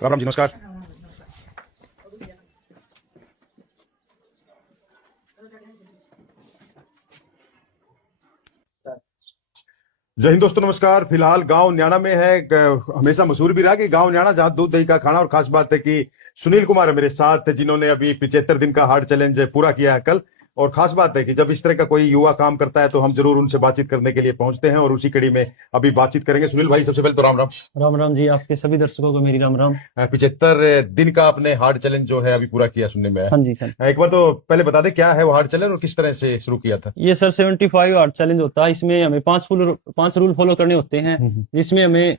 राम राम जी, नमस्कार। जय हिंद दोस्तों, नमस्कार। फिलहाल गांव न्याणा में है। हमेशा मशहूर भी रहा कि गांव न्याणा जहां दूध दही का खाना। और खास बात है कि सुनील कुमार है मेरे साथ, जिन्होंने अभी 75 दिन का हार्ड चैलेंज पूरा किया है कल। और खास बात है कि जब इस तरह का कोई युवा काम करता है तो हम जरूर उनसे बातचीत करने के लिए पहुंचते हैं, और उसी कड़ी में अभी बातचीत करेंगे। सुनील भाई, सबसे पहले तो राम राम। राम राम जी, आपके सभी दर्शकों को मेरी राम राम। 75 दिन का आपने हार्ड चैलेंज जो है अभी पूरा किया, सुनने में आया। हाँ जी सर। एक बार तो पहले बता दें क्या है वो हार्ड चैलेंज और किस तरह से शुरू किया था। ये सर 75 हार्ड चैलेंज होता है। इसमें हमें 5 रूल फॉलो करने होते हैं, जिसमें हमें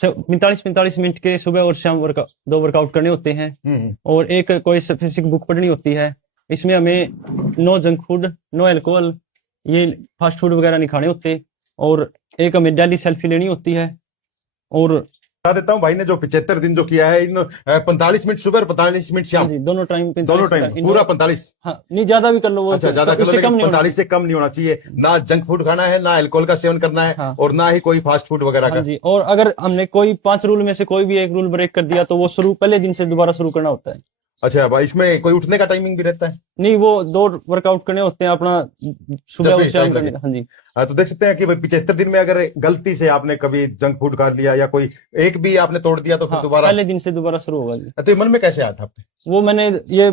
45 मिनट के सुबह और शाम दो वर्कआउट करने होते हैं। और एक कोई स्पेसिफिक बुक पढ़नी होती है। इसमें हमें no junk food, no alcohol, ये फास्ट फूड वगैरह नहीं खाने होते। और एक हमें डेली सेल्फी लेनी होती है। और बता देता हूँ, भाई ने जो 75 दिन जो किया है, इन 45 मिनट सुबह और 45 मिनट शाम, जी दोनों टाइम पूरा 45। हाँ, नहीं ज्यादा भी कर लो वो। अच्छा, ज्यादा कर लो, लेकिन 45 से कम नहीं होना चाहिए। ना जंक फूड खाना है, ना अल्कोहल का सेवन करना है। हाँ। और ना ही कोई फास्ट फूड वगैरह का। जी, और अगर हमने कोई 5 रूल में से कोई भी एक रूल ब्रेक कर दिया तो वो पहले दिन से दोबारा शुरू करना होता है। अच्छा भाई, इसमें कोई उठने का टाइमिंग भी रहता है? नहीं, वो 2 वर्कआउट करने होते हैं अपना, सुबह और शाम करने। हाँ जी। तो देख सकते हैं कि भाई 75 दिन में अगर गलती से आपने कभी जंक फूड खा लिया या कोई एक भी आपने तोड़ दिया तो फिर दोबारा पहले दिन से दोबारा शुरू होगा जी। तो ये मन में कैसे आया था आपने? वो मैंने ये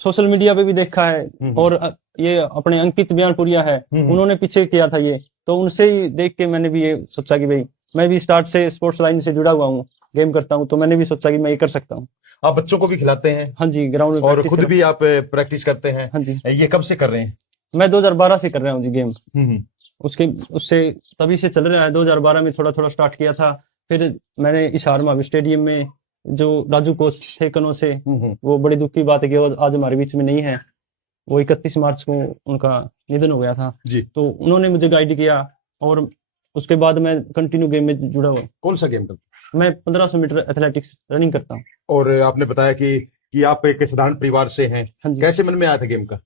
सोशल मीडिया पे भी देखा है, और ये अपने अंकित बयानपुरिया है, उन्होंने पीछे किया था ये, तो उनसे ही देख के मैंने भी ये सोचा कि भाई मैं भी स्टार्ट से स्पोर्ट्स लाइन से जुड़ा हुआ हूँ, गेम करता हूँ, तो मैंने भी सोचा कि मैं ये कर सकता हूँ। आप बच्चों को भी खिलाते हैं? हाँ जी, ग्राउंड में और खुद भी आप प्रैक्टिस करते हैं? हाँ जी। ये कब से कर रहे हैं? मैं 2012 से कर रहा हूँ जी गेम। उससे तभी से चल रहा है। 2012 में थोड़ा थोड़ा स्टार्ट किया था। फिर मैंने हिसार महावीर स्टेडियम में जो राजू कोच थे कनों से, वो बड़ी दुख की बात है कि वो आज हमारे बीच में नहीं है। वो 31 मार्च को उनका निधन हो गया था जी। तो उन्होंने मुझे गाइड किया, और उसके बाद मैं कंटिन्यू गेम में जुड़ा हुआ। कौन सा गेम करते? मैं 1500 मीटर एथलेटिक्स रनिंग करता हूँ। और आपने बताया कि आप एक साधारण परिवार से हैं। हाँ जी। कैसे मन में आया था गेम का?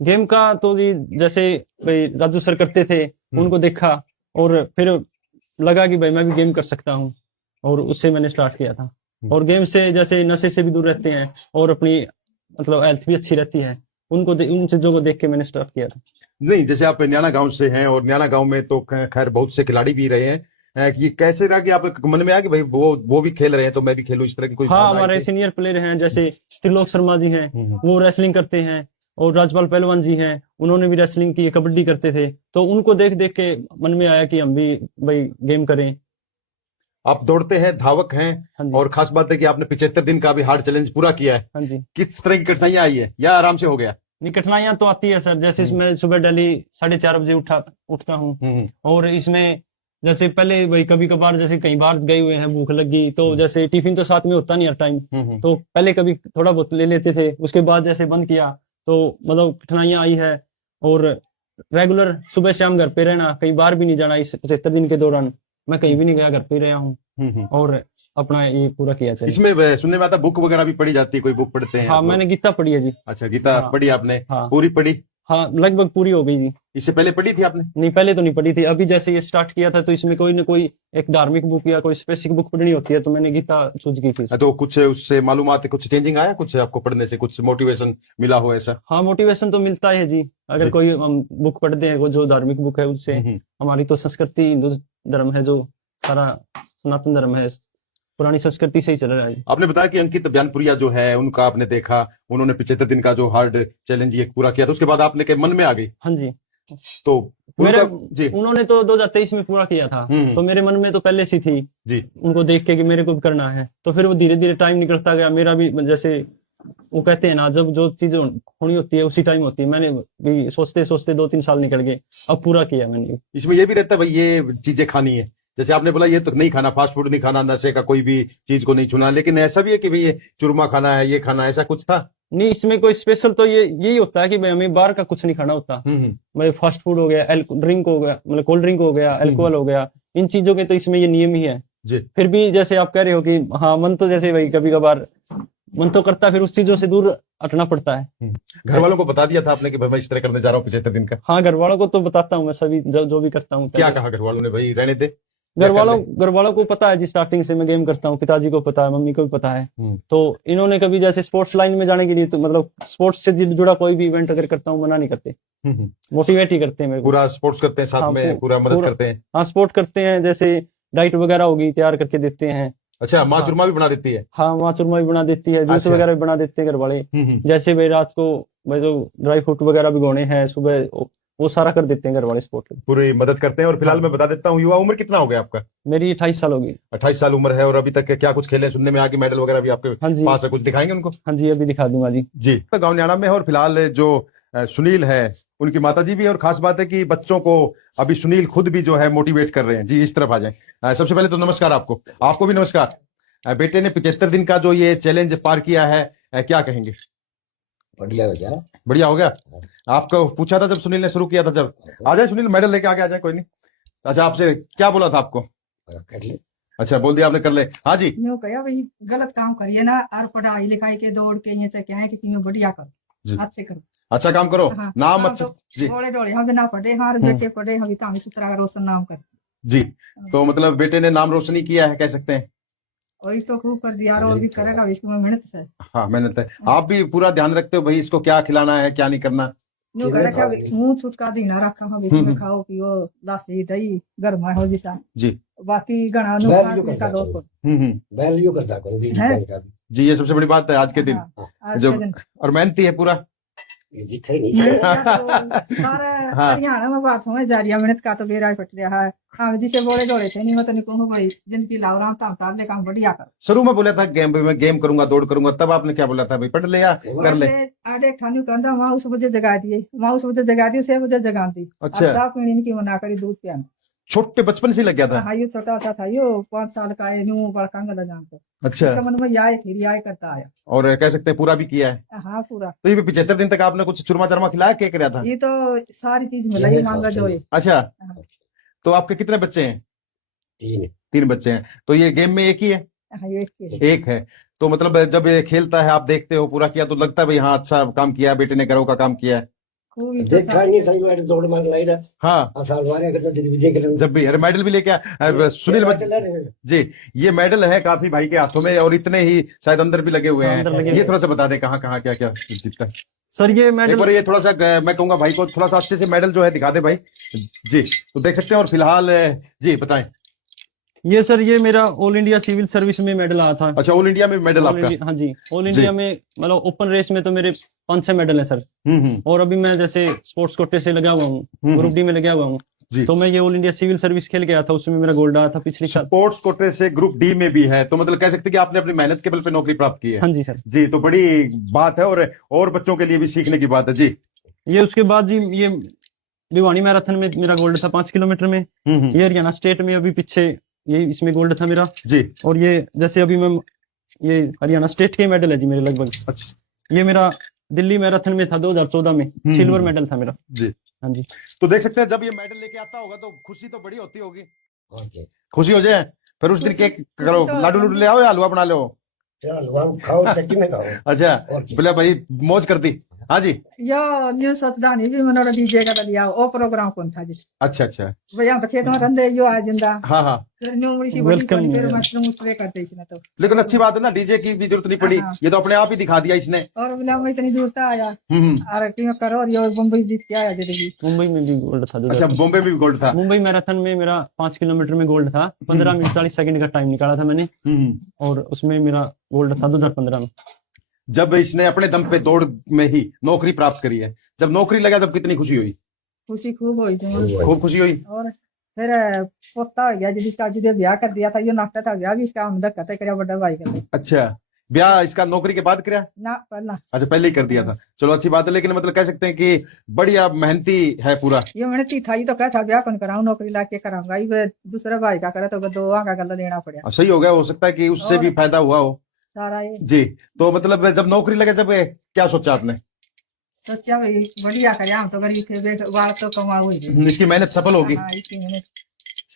गेम का तो जी जैसे भाई राजू सर करते थे, उनको देखा और फिर लगा कि भाई मैं भी गेम कर सकता हूँ, और उससे मैंने स्टार्ट किया था। और गेम से जैसे नशे से भी दूर रहते हैं और अपनी मतलब हेल्थ भी अच्छी रहती है, उन चीजों को देख के मैंने स्टार्ट किया था। नहीं, जैसे आप न्याणा गांव से हैं, और न्याणा गांव में तो खैर बहुत से खिलाड़ी भी रहे हैं। कि कैसे रहा कि आप मन में आया कि भाई वो भी खेल रहे हैं तो मैं भी खेलूं, इस तरह की कोई? हाँ, हमारे सीनियर प्लेयर हैं जैसे त्रिलोक शर्मा जी हैं, वो रेसलिंग करते हैं। और राजपाल पहलवान जी हैं, उन्होंने भी रेसलिंग की, कबड्डी करते थे। तो उनको देख देख के मन में आया कि हम भी भाई गेम करें। आप दौड़ते हैं, धावक हैं। हाँ और खास बात है कि आपने 75 दिन का भी हार्ड चैलेंज पूरा किया है। हाँ जी। किस तरह की कठिनाइयां आई है या आराम से हो गया? नहीं, कठिनाइयां तो आती है सर। जैसे मैं सुबह डेली 4:30 बजे उठता हूँ। और इसमें जैसे पहले भाई कभी कभार जैसे कई बार गए हुए हैं, भूख लगी तो जैसे टिफिन तो साथ में होता नहीं हर टाइम, तो पहले कभी थोड़ा बहुत ले लेते थे। उसके बाद जैसे बंद किया तो मतलब कठिनाइयां आई है। और रेगुलर सुबह शाम घर पे रहना, कई बार भी नहीं जाना। इस 75 दिन के दौरान मैं कहीं भी नहीं गया, घर पे ही रहा हूँ और अपना ये पूरा किया। इसमें सुनने में आता बुक वगैरह भी पढ़ी जाती है, कोई बुक पढ़ते हैं? हाँ, मैंने गीता पढ़ी है जी। अच्छा, गीता पढ़ी आपने? हाँ। पूरी पढ़ी? हाँ, लगभग पूरी हो गई जी। इससे पहले पढ़ी थी आपने? नहीं, पहले तो नहीं पढ़ी थी। अभी जैसे ये स्टार्ट किया था तो इसमें कोई ना कोई एक धार्मिक बुक या कोई स्पेसिफिक बुक पढ़नी होती है, तो मैंने गीता चूज की थी। तो कुछ उससे मालूमात, कुछ चेंजिंग आया, कुछ आपको पढ़ने से कुछ मोटिवेशन मिला हो ऐसा? हाँ, मोटिवेशन तो मिलता है जी। अगर कोई हम बुक पढ़ते हैं, वो जो धार्मिक बुक है, उससे हमारी तो संस्कृति हिंदू धर्म है, जो सारा सनातन धर्म है, पुरानी संस्कृति से ही चल रहा है। आपने बताया कि अंकित बयानपुरिया जो है उनका आपने देखा, उन्होंने 75 दिन का जो हार्ड चैलेंज ये पूरा किया, तो उसके बाद आपने के मन में आ गई? हाँ जी। तो उन्होंने तो 2023 में पूरा किया था, तो मेरे मन में तो पहले से थी जी, उनको देख के कि मेरे को भी करना है। तो फिर वो धीरे धीरे टाइम निकलता गया, मेरा भी जैसे वो कहते हैं ना, जब जो चीज होनी होती है उसी टाइम होती है। मैंने भी सोचते सोचते 2-3 साल निकल गए, अब पूरा किया मैंने। इसमें ये भी रहता है भाई ये चीजें खानी है, जैसे आपने बोला ये तो नहीं खाना, फास्ट फूड नहीं खाना, नशे का कोई भी चीज को नहीं छूना, लेकिन ऐसा भी है कि भाई ये चूरमा खाना है, ये खाना है, ऐसा कुछ था? नहीं, इसमें कोई स्पेशल तो यही होता है कि भाई हमें बाहर का कुछ नहीं खाना होता। भाई फास्ट फूड हो गया, ड्रिंक हो गया, मतलब कोल्ड ड्रिंक हो गया, अल्कोहल हो गया, इन चीजों के तो इसमें ये नियम ही है जी। फिर भी जैसे आप कह रहे हो कि हाँ, मन तो जैसे भाई कभी कभार मन तो करता है, फिर उस चीजों से दूर हटना पड़ता है। घर वालों को बता दिया था आपने कि भाई मैं इस तरह करने जा रहा हूँ 75 दिन का? हाँ, घर वालों को तो बताता हूँ मैं, सभी जो भी करता हूँ। क्या कहा घर वालों ने? भाई रहने दे? क्या कर घर वालों को पता है जी, स्टार्टिंग से मैं गेम करता हूँ, पिताजी को पता है, मम्मी को भी पता है। तो इन्होंने कभी जैसे स्पोर्ट्स लाइन में जाने के लिए, तो मतलब स्पोर्ट्स से जुड़ा कोई भी इवेंट अगर करता हूँ, मना नहीं करते, मोटिवेट ही करते हैं मेरे को। पूरा स्पोर्ट्स करते हैं साथ हाँ, में, पूरा मदद करते हैं। हाँ, सपोर्ट करते हैं, जैसे डाइट वगैरह होगी तैयार करके देते हैं। अच्छा, माँ हाँ। चुरमा भी बना देती है? हाँ, माँ चूरमा भी बना देती है, जूस अच्छा। वगैरह भी बना देते हैं घर वाले। जैसे भाई रात को भाई जो ड्राई फ्रूट वगैरह भिगोने हैं सुबह, वो सारा कर देते हैं घर वाले सपोर्ट। पूरी मदद करते हैं। और फिलहाल हाँ। मैं बता देता हूँ, युवा उम्र कितना हो गया आपका? मेरी 28 साल होगी। 28 साल उम्र है। और अभी तक क्या कुछ खेले? सुनने में आया कि मेडल वगैरह भी आपके हाँ जी, पास है, कुछ दिखाएंगे उनको? हाँ जी, अभी दिखा दूंगा जी। जी। तो गाँव न्याणा में है, और फिलहाल जो सुनील है, उनकी माताजी भी है। और खास बात है कि बच्चों को अभी सुनील खुद भी जो है मोटिवेट कर रहे हैं। जी, इस तरफ आ जाए। सबसे पहले तो नमस्कार आपको। आपको भी नमस्कार। बेटे ने 75 दिन का जो ये चैलेंज पार किया है, क्या कहेंगे? बढ़िया हो गया। बढ़िया हो गया। आपको पूछा था जब सुनील ने शुरू किया था, जब आ जाए सुनील, मेडल लेके आगे आ जाए, कोई नहीं। अच्छा, आपसे क्या बोला था आपको? कर ले। अच्छा, बोल दिया आपने, कर ले। हाँ जी। यूं कहा भाई गलत काम करिए ना, और पढ़ाई लिखाई के दौड़ के ये से क्या है कि तुम्हें बढ़िया जी। करो, हाथ से करो। अच्छा काम करो। हाँ, नाम हम अच्छा। तो जी डोले डोले हम भी ना पढ़े, हमारे बेटे पढ़े, हम भी तो हमें सुतरा का रोशन नाम कर। जी। तो मतलब बेटे ने नाम रोशनी किया है, कह सकते हैं। वही तो खूब कर दिया, और भी करेगा इसमें मेहनत से। हाँ, मेहनत है। आप भी पूरा ध्यान रखते हो भाई, इसको क्या खिलाना है, क्या नहीं करना? यूं कर रखा मुंह छुटका दी ना रखा, हम इसमें खाओ पियो, लासी दही गर्मा हो जिसा जी। बाकी गणा नु वैल्यू का करता दोस्त है। वैल्यू करता है कोई भी है। चीज का भी। जी, ये सबसे बड़ी बात है आज के दिन। हाँ, आज जब के दिन और मेहनती है पूरा। ये जीता ही नहीं। सारे हाँ। हरियाणा में बात हमें जा रही है, मेहनत का तो बेरा ही फट रहा है। हाँ, जिसे बोले दौड़े थे नहीं, मैं तो निकलूँ बड़ी जिनकी लावराम ताम ले काम बढ़िया कर। शुरू में बोला था गेम, मैं गेम करूंगा, दौड़ करूंगा, तब आपने क्या बोला था भाई, पढ़ ले या कर ले? आधे खानी कहता माँ उस बजे जगा दिए, माँ उस बजे जगा दी, 6 बजे जगा दी। अच्छा। दा पीने की मना करी, दूध पियाना। छोटे बचपन से लग गया था? हाँ, ये छोटा सा था, यो 5 साल का है, न्यू बड़का गला जान तो अच्छा। इसका मन में आए फिर आए करता आया। और कह सकते हैं पूरा भी किया है। हाँ, पूरा। तो ये 75 दिन तक आपने कुछ चुरमा चरमा खिलाया, क्या कराया था? ये तो सारी चीज मिला, ये मांगा जो है। अच्छा। हाँ। तो आपके कितने बच्चे हैं? 3 बच्चे हैं। तो ये गेम में एक ही है? हाँ, ये इसके। एक है। तो मतलब जब ये खेलता है, आप देखते हो पूरा किया, तो लगता है भाई हाँ अच्छा काम किया, बेटे ने घरों का काम किया है। खूब ही तो देखा साथ- नहीं सही बात, दौड़ मांग लाई रहा। हाँ, साल वारे करता दिन भी देख रहे जब भी। अरे मेडल भी लेके आया सुनील जी। ये मेडल है काफी भाई के हाथों में, और इतने ही शायद अंदर भी लगे हुए हाँ, हैं। अंदर लगे ये हुए थोड़ा सा बता दे कहाँ कहाँ क्या क्या जीतता है। सर ये एक मेडल बार ये थोड़ा सा मैं कहूंगा भाई को थोड़ा सा अच्छे से मेडल जो है दिखा दे भाई जी। तो देख सकते हैं। और फिलहाल जी बताएं। ये सर, ये मेरा ऑल इंडिया सिविल सर्विस में मेडल आया था। अच्छा, ऑल इंडिया में मेडल आपका? हाँ जी, ऑल इंडिया में मतलब ओपन रेस में तो मेरे 5-6 मेडल है सर। और अभी मैं जैसे स्पोर्ट्स कोटे से लगा हुआ हूँ, ग्रुप डी में लगा हुआ हूँ। जी। तो मैं ये ऑल इंडिया सिविल सर्विस खेल गया था, उसमें मेरा गोल्ड आया था पिछले साल। स्पोर्ट्स कोटे से ग्रुप डी में भी है, तो मतलब कह सकते हैं कि आपने अपनी मेहनत के बल पे नौकरी प्राप्त की है। हाँ जी सर। जी, तो बड़ी बात है, और बच्चों के लिए भी सीखने की बात है जी। ये उसके बाद जी, ये भिवानी मैराथन में मेरा गोल्ड था 5 किलोमीटर में। ये हरियाणा स्टेट में अभी पीछे ये इसमें गोल्ड था मेरा जी। और ये जैसे अभी मैं ये हरियाणा स्टेट के मेडल है जी मेरे लगभग। अच्छा। ये मेरा दिल्ली मैराथन में था 2014 में, सिल्वर मेडल था मेरा जी। हाँ जी। तो देख सकते हैं जब ये मेडल लेके आता होगा तो खुशी तो बड़ी होती होगी। हैं। खुशी हो जाए, फिर उस दिन केक करो, तो लाडू लूडू ले आओ या हलवा बना लो? हलवा खाओ, टक्की में खाओ। अच्छा, और क्या? बोले भाई मौज कर दी। हाँ जी। यो न्यू सोचदा नहीं भी मनोरा डीजे का लिया, ओ प्रोग्राम कौन था जी? अच्छा अच्छा। भैया तो खेत में रंदे यो आ जिंदा, हाँ हाँ। फिर न्यू मुड़ी सी बड़ी Welcome, बन के yeah. मशरूम स्प्रे करते इसमें तो। लेकिन अच्छी बात है ना, डीजे की भी जरूरत नहीं पड़ी, हाँ। ये तो अपने आप ही दिखा दिया इसने। और बोला मैं इतनी दूर तक आया, हम्म। और क्यों करो, और यो बम्बई जीत के आया जिंदगी। मुंबई में भी गोल्ड था अच्छा, बॉम्बे में भी गोल्ड था। मुंबई मैराथन में मेरा 5 किलोमीटर में गोल्ड था। 15 मिनट 40 सेकंड का टाइम निकाला था मैंने, और उसमें मेरा गोल्ड था 2015 में। जब इसने अपने दम पे दौड़ में ही नौकरी प्राप्त करी है, जब नौकरी लगा तब कितनी खुशी हुई? खुशी खूब हुई जी। खूब खुशी हुई। और फिर पोता हो गया जिसका जिसे ब्याह कर दिया था, यो नाश्ता था ब्याह भी इसका हम तक करते कर बड़ा भाई करते अच्छा, ब्याह इसका नौकरी के बाद किया? ना पहला। अच्छा, पहले ही कर दिया था। चलो अच्छी बात है, लेकिन मतलब कह सकते हैं कि बढ़िया मेहनती है पूरा। ये मेहनती था, ये तो क्या था ब्याह कौन कराऊं, नौकरी लाके कराऊंगा, ये दूसरे भाई का करे तो दो का गला लेना पड़ा सही हो गया, हो सकता है कि उससे भी फायदा हुआ हो सारा। ये जी। तो मतलब जब नौकरी लगे, जब क्या सोचा आपने? सोचा भाई बढ़िया करे, हम तो गरीब थे, बेट बात तो कमाओ ही। इसकी मेहनत सफल होगी। हाँ, इसकी मेहनत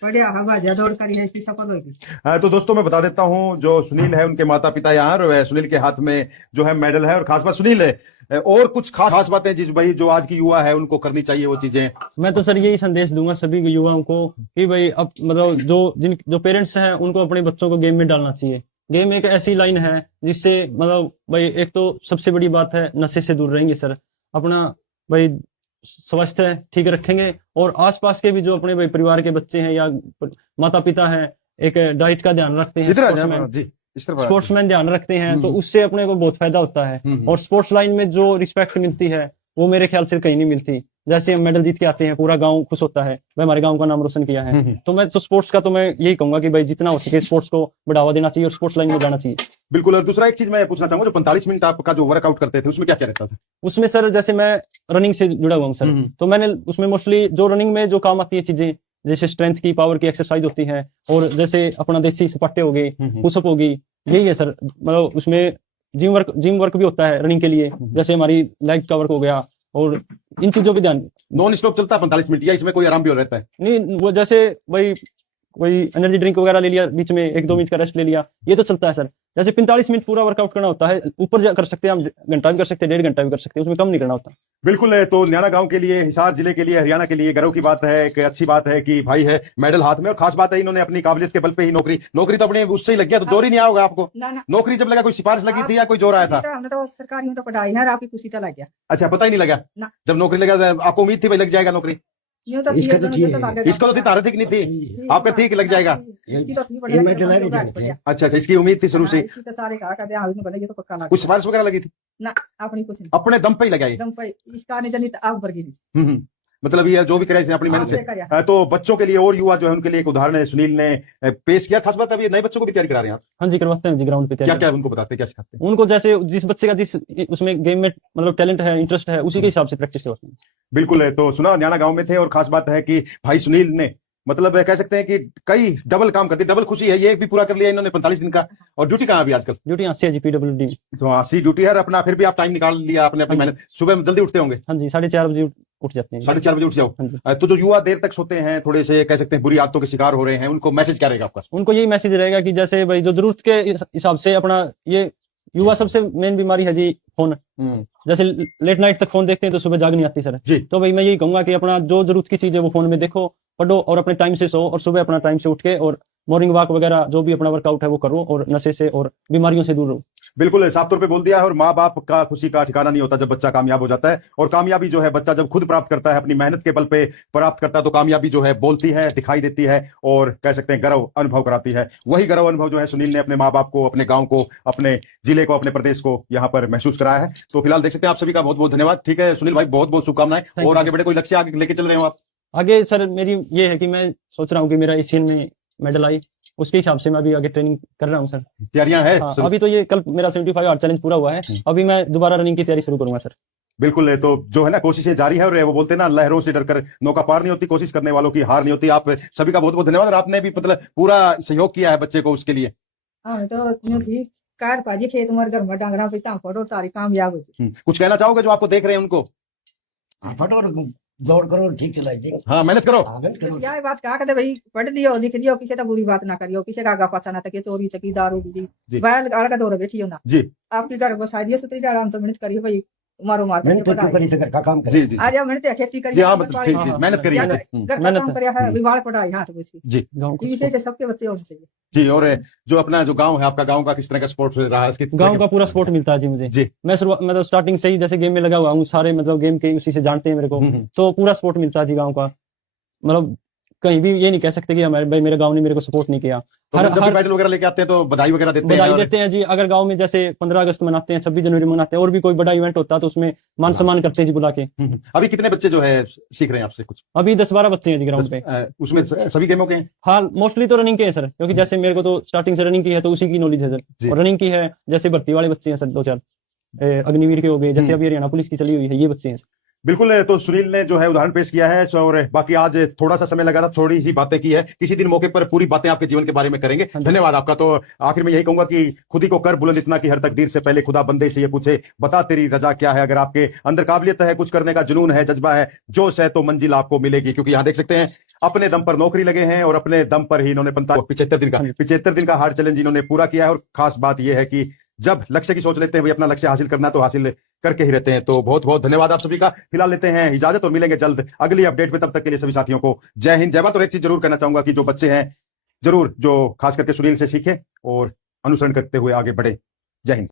बढ़िया है बाजा दौड़ करी है, इसकी सफल होगी। तो दोस्तों मैं बता देता हूं, जो सुनील है उनके माता पिता यहाँ, और सुनील के हाथ में जो है मेडल है, और खास बात सुनील है, और कुछ खास बातें जिस भाई जो आज की युवा है उनको करनी चाहिए वो चीजें। मैं तो सर यही संदेश दूंगा सभी युवाओं को कि भाई अब मतलब जो पेरेंट्स हैं उनको अपने बच्चों को गेम में डालना चाहिए। गेम एक ऐसी लाइन है जिससे मतलब भाई एक तो सबसे बड़ी बात है नशे से दूर रहेंगे सर, अपना भाई स्वास्थ्य ठीक रखेंगे, और आसपास के भी जो अपने भाई परिवार के बच्चे हैं या माता पिता हैं एक डाइट का ध्यान रखते हैं, स्पोर्ट्समैन ध्यान रखते हैं, तो उससे अपने को बहुत फायदा होता है। और स्पोर्ट्स लाइन में जो रिस्पेक्ट मिलती है वो मेरे ख्याल से कहीं नहीं मिलती। जैसे हम मेडल जीत के आते हैं पूरा गांव खुश होता है, भाई हमारे गांव का नाम रोशन किया है। तो मैं तो स्पोर्ट्स का तो मैं यही कहूंगा कि भाई जितना हो सके स्पोर्ट्स को बढ़ावा देना चाहिए और स्पोर्ट्स लाइन में जाना चाहिए। बिल्कुल। और दूसरा एक चीज मैं पूछना चाहूंगा, जो 45 मिनट आपका जो वर्कआउट करते थे उसमें क्या क्या रहता था? उसमें सर जैसे मैं रनिंग से जुड़ा हुआ हूँ सर, तो मैंने उसमें मोस्टली जो रनिंग में जो काम आती है चीजें, जैसे स्ट्रेंथ की पावर की एक्सरसाइज होती है, और जैसे अपना देसी सपाटे हो गए, पुशअप होगी, यही है सर। मतलब उसमें जिम वर्क भी होता है रनिंग के लिए, जैसे हमारी लेग का वर्क हो गया, और इन चीजों पे ध्यान। नॉन स्टॉप चलता है 45 मिनट, या इसमें कोई आराम भी हो रहता है? नहीं, वो जैसे भाई कोई एनर्जी ड्रिंक वगैरह ले लिया, बीच में 1-2 मिनट का रेस्ट ले लिया, ये तो चलता है सर। जैसे 45 मिनट पूरा वर्कआउट करना होता है, ऊपर कर सकते हैं हम, घंटा भी कर सकते हैं, 1.5 घंटा भी कर सकते हैं, उसमें कम नहीं करना होता। बिल्कुल है। तो न्याणा गांव के लिए, हिसार जिले के लिए, हरियाणा के लिए गर्व की बात है, एक अच्छी बात है कि भाई है मेडल हाथ में, और खास बात है इन्होंने अपनी काबिलियत के बल पे ही नौकरी तो अपने उससे ही लग गया, तो जोर ही नहीं आया होगा आपको? नौकरी जब लगा कोई सिफारिश लगी थी या कोई जोर आया था? हमने तो सरकारी में तो पढ़ाई है, आपकी खुशी तो लग गया। अच्छा, पता ही नहीं लगा जब नौकरी लगा? आपको उम्मीद थी भाई लग जाएगा नौकरी? इसका तो ठीक इसको तो थी, तारे थी नहीं थी, आपका थी कि लग जाएगा? अच्छा, इसकी उम्मीद थी शुरू से? कुछ सिफारिश वगैरह लगी थी? अपने दम पे ही लगाई? मतलब ये जो भी कराई अपनी मेहनत से। तो बच्चों के लिए और युवा जो है उनके लिए एक उदाहरण है, सुनील ने पेश किया। खास बात है, नए बच्चों को भी तैयारी करा रहे हैं? हाँ जी, करवाते हैं जी, ग्राउंड पे। क्या क्या उनको बताते हैं, क्या सिखाते हैं? उनको जैसे जिस बच्चे का जिस उसमें गेम में मतलब टैलेंट है, इंटरेस्ट है, उसी के हिसाब से प्रैक्टिस करवाते हैं। बिल्कुल है। तो सुना न्याणा गांव में थे, और खास बात है कि भाई सुनील ने मतलब कह सकते हैं कि कई डबल काम करती, डबल खुशी है, ये भी पूरा कर लिया इन्होंने 45 दिन का। और ड्यूटी कहाँ अभी आजकल? ड्यूटी यहाँ से जी, PWD। तो हाँ, सी ड्यूटी है अपना, फिर भी आप टाइम निकाल लिया अपने अपनी मेहनत। सुबह में जल्दी उठते होंगे? हाँ जी, 4:30 बजे उठ जाते हैं। 4:30 बजे उठ जाओ। तो जो युवा देर तक सोते हैं, थोड़े से कह सकते हैं बुरी आदतों के शिकार हो रहे हैं, उनको मैसेज क्या रहेगा आपका? उनको यही मैसेज रहेगा कि जैसे भाई जो जरूरत के हिसाब से अपना, ये युवा सबसे मेन बीमारी है जी फोन। जैसे लेट नाइट तक फोन देखते हैं तो सुबह जाग नहीं आती सर जी। तो भाई मैं यही कहूंगा कि अपना जो जरूरत की चीज है वो फोन में देखो, पढ़ो, और अपने टाइम से सो, और सुबह अपना टाइम से उठ के और मॉर्निंग वॉक वगैरह जो भी अपना वर्कआउट है वो करो, और नशे से और बीमारियों से दूर रहो। बिल्कुल साफ तौर पे बोल दिया है। और माँ बाप का खुशी का ठिकाना नहीं होता जब बच्चा कामयाब हो जाता है, और कामयाबी जो है बच्चा जब खुद प्राप्त करता है, अपनी मेहनत के बल पे प्राप्त करता है, तो कामयाबी जो है बोलती है, दिखाई देती है, और कह सकते हैं गर्व अनुभव कराती है। वही गर्व अनुभव जो है सुनील ने अपने माँ बाप को, अपने गाँव को, अपने जिले को, अपने प्रदेश को यहाँ पर महसूस कराया है। तो फिलहाल देख सकते हैं आप सभी का बहुत बहुत धन्यवाद। ठीक है सुनील भाई, बहुत बहुत शुभकामनाएं, और आगे बढ़े, कोई लक्ष्य आगे लेके चल रहे हो आप? आगे सर मेरी ये है कि मैं सोच रहा हूँ कि मेरा एशियन में मेडल आए, उसके हिसाब से मैं अभी आगे ट्रेनिंग कर रहा हूँ सर। तैयारियां है? हाँ, अभी तो ये कल मेरा 75 हार्ड चैलेंज पूरा हुआ है, अभी मैं दोबारा रनिंग की तैयारी शुरू करूंगा सर। बिल्कुल है। तो जो है ना, कोशिशें जारी है, और वो बोलते हैं ना, लहरों से डरकर नौका पार नहीं होती, कोशिश करने वालों की हार नहीं होती। आप सभी का बहुत बहुत धन्यवाद, और आपने भी मतलब पूरा सहयोग किया है बच्चे को उसके लिए। खेत में घर में डांगरा पे तारी कामयाब हो। कुछ कहना चाहोगे जो आपको देख रहे हैं उनको? दौड़ करो, ठीक चलाइए। हाँ, मेहनत करो। यह बात कहा कहते भाई पढ़ लियो, लिख लियो, किसी तो बुरी बात ना करियो, किसी का आगा पाछा ना तके, चोरी चकी दारू बीड़ी बैल गाड़ का दौर बैठियो ना जी। आपकी घर को शादी सुतरी डाला तो मेहनत करियो भाई, मारो मार मेहनत क्यों करी थे, घर का काम जी जी। आज मेहनत खेती करिए जी हाँ, मेहनत करिए घर का काम करिए है, विवाह पढ़ाई हाथ बुझी जी। इस विषय से सबके बच्चे होने चाहिए जी। और जो अपना जो गांव है, आपका गांव का किस तरह का सपोर्ट रहा है? इसके गांव का पूरा सपोर्ट मिलता है जी मुझे जी। मैं मतलब स्टार्टिंग से ही जैसे गेम में लगा हुआ हूँ, सारे मतलब गेम के उसी से जानते हैं मेरे को, तो पूरा सपोर्ट मिलता है जी गांव का। मतलब कहीं भी ये नहीं कह सकते कि हमारे भाई मेरे गांव ने मेरे को सपोर्ट नहीं किया। तो हर मेडल वगैरह लेके आते हैं तो बधाई वगैरह देते हैं? बधाई देते हैं जी। अगर गांव में जैसे 15 अगस्त मनाते हैं, 26 जनवरी मनाते हैं, और भी कोई बड़ा इवेंट होता है तो उसमें मान सम्मान करते हैं जी बुला के। अभी कितने बच्चे जो है सीख रहे हैं आपसे? कुछ अभी 10-12 बच्चे हैं जी ग्राउंड पे। उसमें सभी गेमों के हैं? हाँ, मोस्टली तो रनिंग के हैं सर, क्योंकि जैसे मेरे को तो स्टार्टिंग से रनिंग की है तो उसी की नॉलेज है सर। और रनिंग की है, जैसे भर्ती वाले बच्चे हैं सर 2-4 अग्निवीर के हो गए, जैसे अभी हरियाणा पुलिस की चली हुई है, ये बच्चे हैं। बिल्कुल। तो सुनील ने जो है उदाहरण पेश किया है और बाकी आज थोड़ा सा समय लगा था, थोड़ी सी बातें की है, किसी दिन मौके पर पूरी बातें आपके जीवन के बारे में करेंगे। धन्यवाद आपका। तो आखिर में यही कहूंगा कि खुद ही को कर बुलंद इतना कि हर तकदीर से पहले खुदा बंदे से ये पूछे, बता तेरी रजा क्या है। अगर आपके अंदर काबिलियत है, कुछ करने का जुनून है, जज्बा है, जोश है, तो मंजिल आपको मिलेगी। क्योंकि यहाँ देख सकते हैं अपने दम पर नौकरी लगे हैं और अपने दम पर ही इन्होंने 75 दिन का हार्ड चैलेंज इन्होंने पूरा किया है। और खास बात यह है कि जब लक्ष्य की सोच लेते हैं भाई अपना लक्ष्य हासिल करना, तो हासिल करके ही रहते हैं। तो बहुत बहुत धन्यवाद आप सभी का। फिलहाल लेते हैं इजाजत और मिलेंगे जल्द अगली अपडेट में। तब तक के लिए सभी साथियों को जय हिंद, जय भारत। और एक चीज जरूर कहना चाहूंगा कि जो बच्चे हैं जरूर जो खास करके सुनील से सीखें और अनुसरण करते हुए आगे बढ़े। जय हिंद।